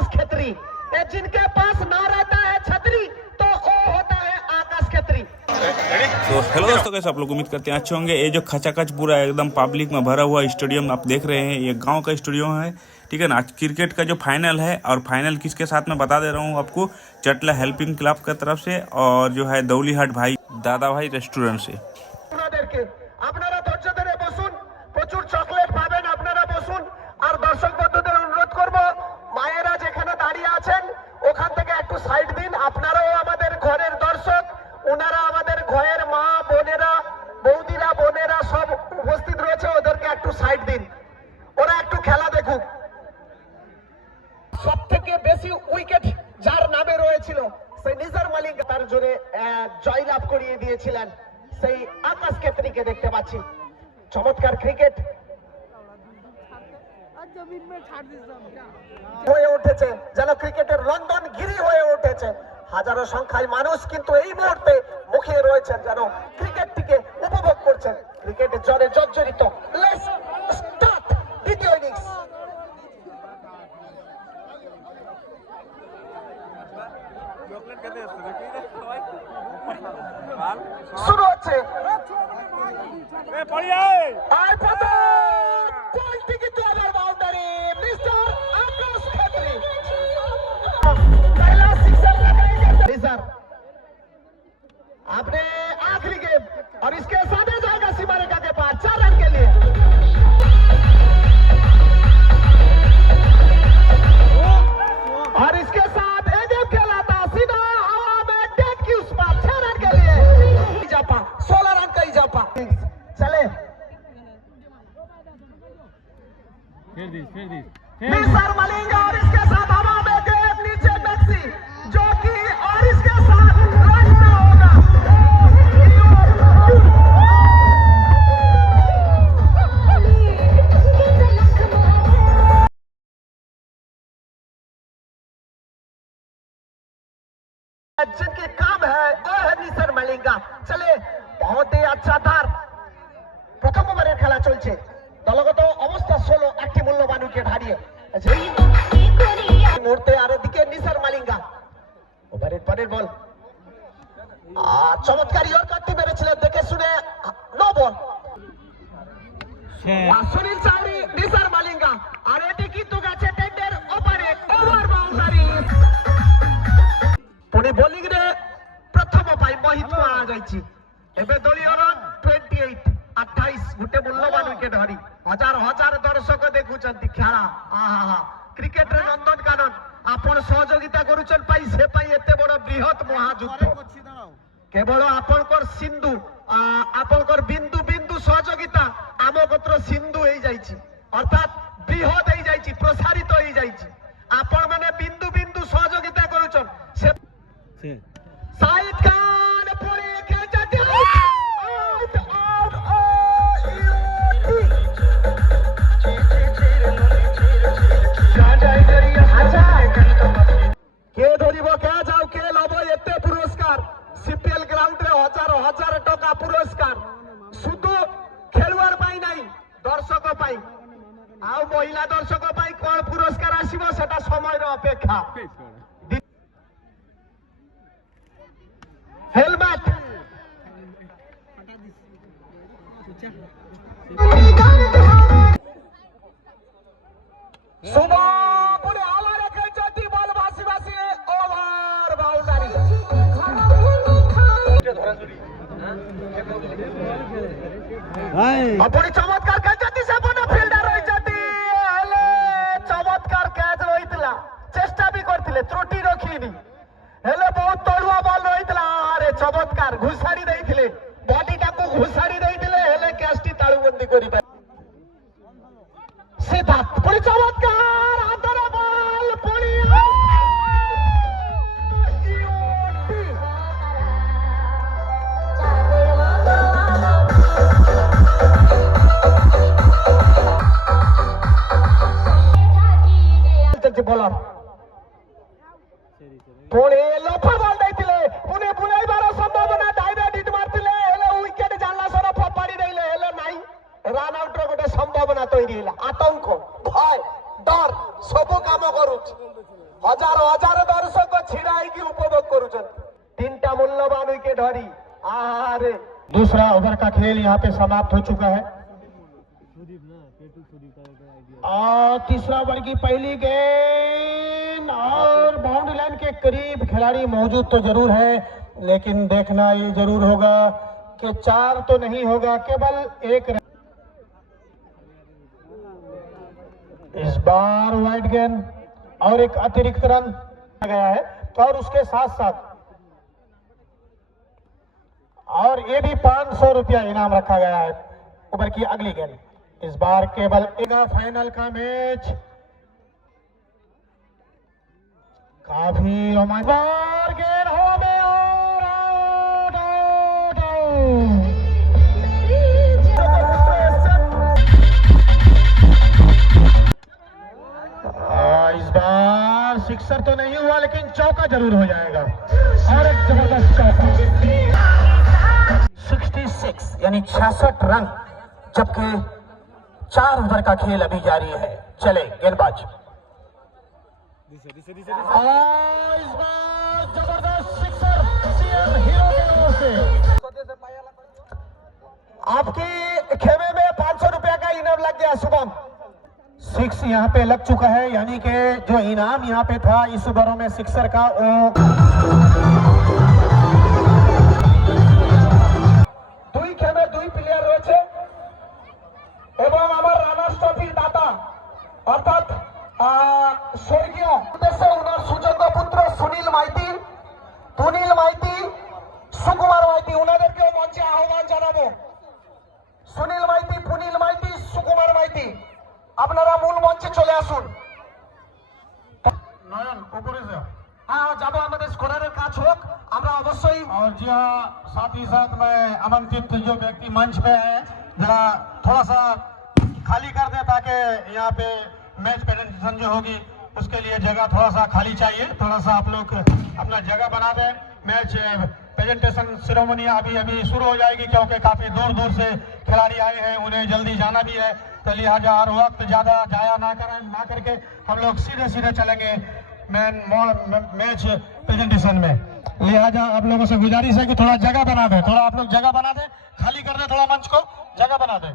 आकाश खत्री। ये जिनके पास ना रहता है छतरी तो वो होता है आकाश खत्री। तो हेलो दोस्तों, कैसे आप लोग उम्मीद करते हैं अच्छे होंगे। ये जो खचाखच पूरा एकदम पब्लिक में भरा हुआ स्टेडियम आप देख रहे हैं, ये गांव का स्टेडियम है, ठीक है ना। आज क्रिकेट का जो फाइनल है, और फाइनल किसके साथ में बता दे रहा हूँ आपको, चटला हेल्पिंग क्लब की तरफ से और जो है दौलीहाट भाई दादा भाई रेस्टोरेंट से। আপনারা ধৈর্য ধরে বসুন, প্রচুর চকলেট পাবেন, আপনারা বসুন। আর দর্শক বন্ধুদের অনুরোধ করব, মায়েরা যেখানে দাঁড়িয়ে আছেন ওখান থেকে একটু সাইড দিন। আপনারাও আমাদের ঘরের দর্শক, ওনারা আমাদের ঘরের মা বোনেরা, বৌদিরা, বোনেরা সব উপস্থিত রয়েছে, ওদেরকে একটু সাইড দিন, ওরা একটু খেলা দেখুক। সব থেকে বেশি উইকেট যার নামে রয়েছিল সেই নিজার মালিক, তার জোরে জয়লাভ করিয়ে দিয়েছিলেন সেই আকাশ কেতরিকে দেখতে পাচ্ছি। চমৎকার ক্রিকেট হয়ে উঠেছে, যেন ক্রিকেটের লন্ডন গিরি হয়ে উঠেছে। হাজারো সংখ্যায় মানুষ কিন্তু এই মুহূর্তে মুখিয়ে রয়েছেন, যেন ক্রিকেটটিকে উপভোগ করছেন। ক্রিকেট জলে জর্জরিত। লেটস স্টার্ট দ্বিতীয় ইনিংস। শুরু হচ্ছে। आपने आखिरी गेम और इसके साथ ही जाएगा सीमा रेखा के पार 4 रन के लिए। और इसके साथ एजेब खेलाता सीधा हवा में डेड की उस पार 6 रन के लिए। इजाफा 16 रन का इजाफा। चले निसार मलिंगा और इसके साथ हवा में डेड, नीचे मैक्सी जो कि, और इसके साथ रन ना होगा। जिनके काम है वो है निसार मलिंगा। चले, बहुत ही अच्छा धार প্রথম ওভারের খেলা চলছে। দলগত অবস্থা 16, একটি মূল্যবান উইকেট হারিয়ে মুহূর্তে। আর এদিকে নিসার মালিঙ্গা ওভারের পরের বল, চমৎকার ইয়র্কারটি মেরেছিলেন দেখে শুনে। No ball. সুনীল চাউরি, নিসার মালিঙ্গা, আর এটি কিন্তু গেছে টেন্ডের ওপারে, ওভার বাউন্ডারি। পুনি বোলিং রে প্রথম পাই মোহিত কুয়াଯାଇଛି। ଏବେ ଦଳୀୟ ରନ୍ 28, 28 ଗୋଟେ ମୂଲ୍ୟବାନ ୱିକେଟ ହରି। ହଜାର ହଜାର ଦର୍ଶକ ଦେଖୁଛନ୍ତି ଖେଳ। କ୍ରିକେଟ ରେ ନନ୍ଦନ କାନନ ଆପଣ ସହଯୋଗିତା କରୁଛନ୍ ପାଇ, ସେ ପାଇ ଏତେ ବଡ ବୃହତ ମହାଯୁଦ୍ଧ। କେବଳ ଆପଣଙ୍କର ସିନ୍ଧୁ, ଆପଣଙ୍କର ବିନ୍ଦୁ ବିନ୍ଦୁ ସହଯୋଗିତା ଆମ ପତ୍ର ସିନ୍ଧୁ ହେଇଯାଇଛି, ଅର୍ଥାତ୍ ବୃହତ ହେଇଯାଇଛି, ପ୍ରସାରିତ ହେଇଯାଇଛି। ଆପଣ ମାନେ ବିନ୍ଦୁ ବିନ୍ଦୁ ସହଯୋଗିତା କରୁଛନ୍। ସାଇଦ ଖାନ ପୁଣି ଖେଳିଛନ୍ତି। কে ধরিব কে যাও কে লব এতে পুরস্কার। সিপিএল গ্রাউন্ড রে হাজার হাজার টাকা পুরস্কার, শুধু খেলুয়ার পাই নাই, দর্শক পাই। আর মহিলা দর্শক পাই কোন পুরস্কার আসিব সেটা সময়ের অপেক্ষা। হেলমেট চমৎকার খেলছেন সেপনে ফিল্ডার রয়েছেন। চমৎকার ক্যাচ রয়েছিল, চেষ্টা বি করলে, ত্রুটি রখিনি, হেলে বহুত তড়ুয়া বল রয়েছিল। আরে চমৎকার ঘুষাড়ি ଦେଇଥିଲେ, বডিটাକୁ ঘুষাড়ি ଦେଇଥିଲେ, হেলে ক্যাচটি তালুবন্দি করিবে। সিধা পুরি চমৎকার হাতরে বল, পুরি বলার পুଣି লোফা বল ଦେଇଥିଲେ, ପୁଣି ବୁଲାଇବାର ସମ୍ଭାବନା, ଡାଇରେକ୍ଟ ହିଟ୍ ମାରିଥିଲେ, ହେଲେ ୱିକେଟ ଜାଣିଲା ସର ଫୋପାଡ଼ି ଦେଇଲେ, ହେଲେ ନାଇଁ, ରନ୍ ଆଉଟ ର ଗୋଟେ ସମ୍ଭାବନା ତৈরি ହେଲା। ଆତଙ୍କ, ଭୟ, ଡର ସବୁ କାମ କରୁଛି। हजार हजार दर्शक छिड़ाई उपभोग करुछन तीनटा मूल्यवान विकेट हरी आरे दूसरा ओवर का खेल यहाँ पे समाप्त हो चुका है और तीसरा ओवर की पहली गेंद और बाउंड्री लाइन के करीब खिलाड़ी मौजूद तो जरूर है, लेकिन देखना ये जरूर होगा कि 4 तो नहीं होगा, केवल 1 रन। इस बार वाइड गेंद और एक अतिरिक्त रन गया है और उसके साथ साथ और ये भी 500 रुपया इनाम रखा गया है ओवर की अगली गेंद। इस बार केवल एक फाइनल का मैच काफी रोमांचक गेंद हवा में और आउट, आउट, आउट। इस बार सिक्सर तो नहीं हुआ, लेकिन चौका जरूर हो जाएगा और एक जबरदस्त चौका 66 यानी 66 रन, जबकि 4 ओवर का खेल अभी जारी है। चले गेंदबाज और इस बार जबरदस्त सिक्सर सीएम हीरो के ओर से। आपके खेमे में 500 रुपया का इनाम लग गया शुभम। 6 यहाँ पे लग चुका है, यानी कि जो इनाम यहाँ पे था इस ओवरों में सिक्सर का वो দুই খেমে দুই প্লেয়ার রয়েছে এবং আমার রানার্স ট্রফির দাতা অর্থাৎ স্বর্গীয় উদ্দেশ্যে ওনার সুযোগ্য পুত্র সুনীল মাইতি, তুনিল মাইতি, সুকুমার মাইতি, ওনাদেরকেও মঞ্চে আহ্বান জানাবো। সুনীল মাইতি, পুনিল মাইতি, সুকুমার মাইতি, আপনারা মূল মঞ্চে চলে আসুন। নয়ন উপরে से হ্যাঁ যাবো, আমাদের স্কোরারের কাজ হোক, আমরা অবশ্যই। और जी हाँ, साथ ही साथ मैं आमंत्रित जो व्यक्ति मंच पे है जरा थोड़ा सा खाली कर दे ताकि यहाँ पे मैच प्रेजेंटेशन जो होगी उसके लिए जगह थोड़ा सा खाली चाहिए। थोड़ा सा आप लोग अपना जगह बना दें। मैच प्रेजेंटेशन सेरेमनी अभी शुरू हो जाएगी, क्योंकि काफी दूर दूर से खिलाड़ी आए हैं, उन्हें जल्दी जाना भी है, तो लिहाजा हर वक्त ज्यादा जाया ना करके हम लोग सीधे सीधे चलेंगे मैच प्रेजेंटेशन में। लिहाजा आप लोगों से गुजारिश है कि थोड़ा जगह बना दें, थोड़ा आप लोग जगह बना दें, खाली कर दें, थोड़ा मंच को जगह बना दें।